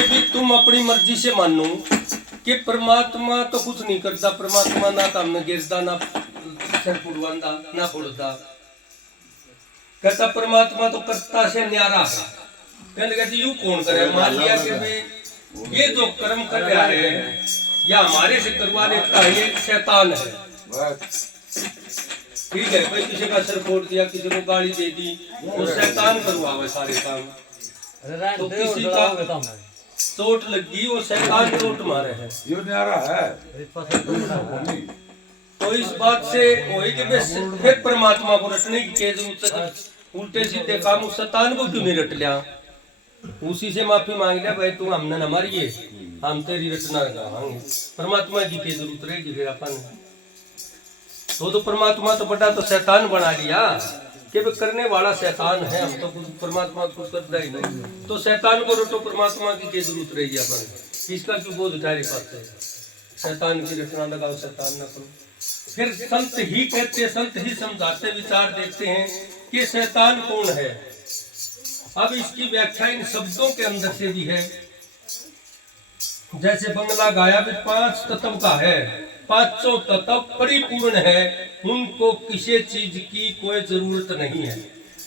कि भी तुम अपनी मर्जी से मानो कि परमात्मा तो कुछ नहीं करता, परमात्मा ना काम न गिरता, ना सिर फुड़वांदा, ना फुड़ता। कहता परमात्मा तो करता से न्यारा है। कहने कहते यूं कौन करे, मान लिया कि भाई ये जो कर्म कर रहा है या हमारे से करवा लेता है, ये शैतान है। ठीक है भाई, किसी का सिर फोड़ दिया, किसी को गाली दे दी, वो शैतान करवावे सारे काम। तो किसी का चोट लगी, वो शैतान चोट मारे है, यो न्यारा है। तो इस बात से वही कि फिर परमात्मा को रटने की जरूरत, उल्टे सीधे काम उस शैतान को क्यों नहीं रट लिया, उसी से माफी मांग लिया, भाई तू हमने न मारिए, हम तेरी रचना लगाएंगे। परमात्मा की क्या जरूरत रहेगी फिर अपन। तो परमात्मा तो बड़ा तो शैतान बना लिया कि करने वाला शैतान है, हम तो परमात्मा को करता ही नहीं। तो शैतान को रटो, परमात्मा की क्या जरूरत रहेगी अपन, इसका क्यों बोझ उठा रही बात है। शैतान की रचना लगाओ, शैतान न करो। फिर संत ही कहते, संत ही समझाते, विचार देते हैं कि शैतान कौन है। अब इसकी व्याख्या इन शब्दों के अंदर से भी है। जैसे बंगला गाया भी 5 तत्व का है, 5 तत्व परिपूर्ण है, उनको किसी चीज की कोई जरूरत नहीं है।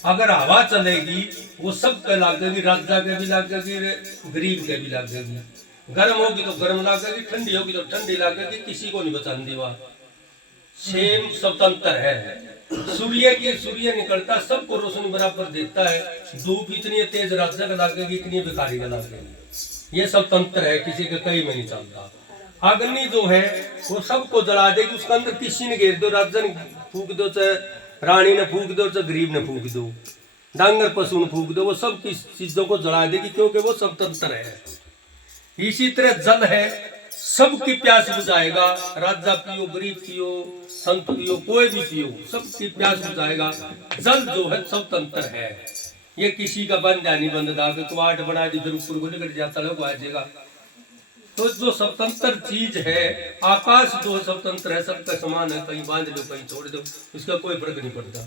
अगर हवा चलेगी वो सब के लागेगी, राजा के भी लागेगी, गरीब के भी लागेगी। गर्म होगी तो गर्म लागेगी, ठंडी होगी तो ठंडी लागेगी, किसी को नहीं बचाने दीवा। सेम स्वतंत्र है। सूर्य निकलता, सबको रोशनी बराबर देता है। धूप इतनी तेज राजा का लागेगी, इतनी भिखारी का लागेगी। ये स्वतंत्र है, किसी के कहीं में नहीं चलता। अग्नि जो है वो सबको जला देगी, उसके अंदर किसी ने घेर दो, राजा ने फूक दो, चाहे रानी ने फूक दो, चाहे गरीब ने फूक दो, डांगर पशु ने फूक दो, वो सब चीजों को जला देगी, क्योंकि वो स्वतंत्र है। इसी तरह जल है, सबकी प्यास बुझाएगा, राजा पियो, गरीब पियो, संत पियो, कोई भी पियो, सबकी प्यास बुझाएगा। जल जो है स्वतंत्र है, ये किसी का बंद नहीं बंदा, क्वाट बना दी फिर ऊपर को निकल जाता है। तो जो स्वतंत्र चीज है, आकाश जो स्वतंत्र है, सबका समान है, कहीं बांध लो कहीं छोड़ दो, इसका कोई फर्क नहीं पड़ता।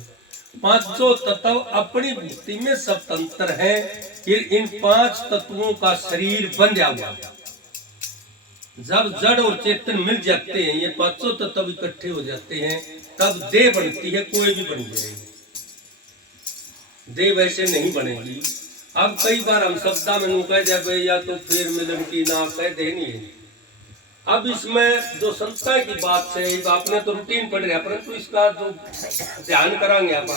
5 तत्व अपनी मुक्ति में स्वतंत्र है। फिर इन 5 तत्वों का शरीर बन जाएगा। जब जड़ और चेतन मिल जाते हैं, ये 5 तत्व इकट्ठे हो जाते हैं, तब देह बनती है। कोई भी बन जाएगी, देह वैसे नहीं बनेगी। अब कई बार हम शब्दा में कह जाए या तो फिर मिलन की ना कह देनी है। अब इसमें जो संस्था की बात है, आपने तो रूटीन पढ़ रहा, परंतु इसका जो ध्यान करांगे आप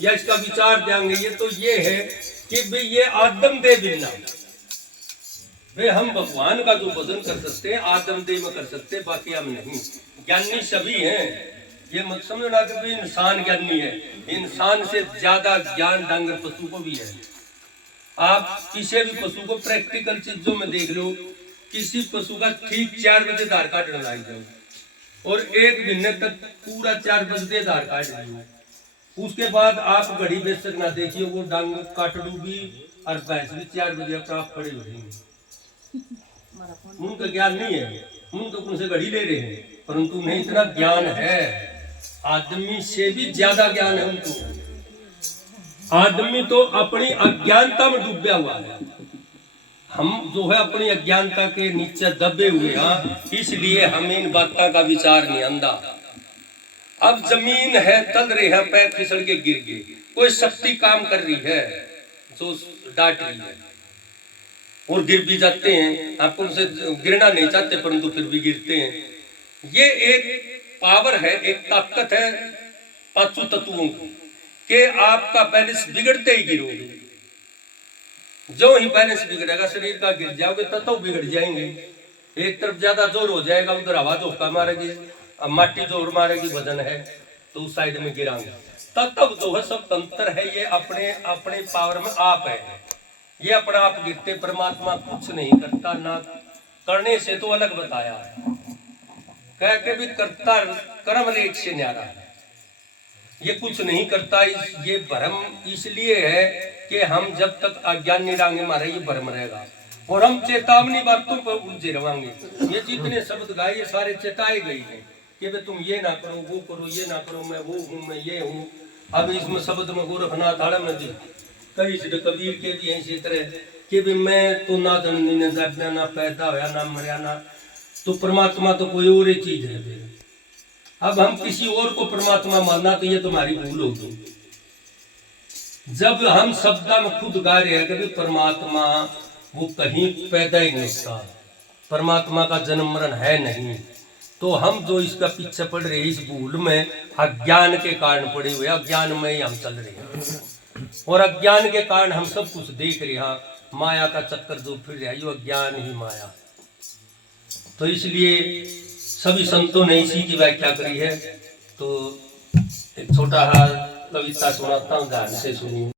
या इसका विचार देंगे, ये तो ये है कि भाई ये आदम देह बिना वे हम भगवान का जो भजन कर सकते हैं, आदम देह में कर सकते हैं, बाकी हम नहीं। ज्ञानी सभी हैं, ये मत समझना कि भाई इंसान ज्ञानी है। इंसान से ज्यादा ज्ञान डांगर पशु को भी है। आप किसी भी पशु को प्रैक्टिकल चीजों में देख लो, किसी पशु का ठीक 4 बजे धार काट लाई जाओ और 1 महीने तक पूरा 4 बजे धार काट लो, उसके बाद आप घड़ी बेशक ना देखिए, वो डांग काट डूबी और भैंस भी 4 बजे अपना आप खड़े हो जाएंगे। उनका ज्ञान नहीं है, उन तो उनसे घड़ी ले रहे हैं, परंतु उन्हें इतना ज्ञान है, आदमी से भी ज्यादा ज्ञान है उनको। आदमी तो अपनी अज्ञानता में डूबा हुआ है, हम जो है अपनी अज्ञानता के नीचे दबे हुए हैं, इसलिए हमें इन बातों का विचार नहीं आंदा। अब जमीन है, तल रही है, पैर फिसल के गिर गए, कोई शक्ति काम कर रही है जो डांट रही है और गिर भी जाते हैं। आपको उनसे गिरना नहीं चाहते परंतु फिर भी गिरते हैं। ये एक पावर है, एक ताकत है 5 तत्वों की, कि आपका बैलेंस बिगड़ते ही गिरोगे। जो ही बैलेंस बिगड़ेगा शरीर का, गिर जाओगे तत्व बिगड़ जाएंगे। एक तरफ ज्यादा जोर हो जाएगा, उधर हवा धोखा मारेगी, अब माटी जोर मारेगी, वजन है तो उस साइड में गिराएंगे। तत्व जो है सब तंत्र है, ये अपने अपने पावर में आप है, ये अपना आप गिरते। परमात्मा कुछ नहीं करता, ना करने से तो अलग बताया है, कह के भी करता कर्म रेख से न्यारा है। ये कुछ नहीं करता, ये भ्रम इसलिए है कि हम जब तक अज्ञान नहीं रहेंगे हमारा ये भ्रम रहेगा और हम चेतावनी बातों पर उलझे रहेंगे। ये जितने शब्द गाए ये सारे चेताए गए हैं कि भाई तुम ये ना करो, वो करो, ये ना करो, मैं वो हूँ, मैं ये हूँ। अब इसमें शब्द में गोरखनाथ आड़म नदी, कई से कबीर के भी हैं इसी तरह, कि भी मैं तो ना जननी ने जाना, ना पैदा होया, ना मरिया, ना तो परमात्मा तो कोई और ही चीज है। फिर अब हम किसी और को परमात्मा मानना तो ये तुम्हारी भूल होगी। जब हम शब्द में खुद गा रहे हैं कि परमात्मा वो कहीं पैदा ही नहीं होता, परमात्मा का जन्म मरण है नहीं, तो हम जो इसका पीछे पड़ रहे हैं इस भूल में अज्ञान के कारण पड़े हुए, अज्ञान में ही हम चल रहे हैं और अज्ञान के कारण हम सब कुछ देख रहे हैं। माया का चक्कर जो फिर रहा है ये अज्ञान ही माया। तो इसलिए सभी संतों ने इसी की व्याख्या करी है। तो एक छोटा हाल कविता सुनाता हूँ, ध्यान से सुनिए।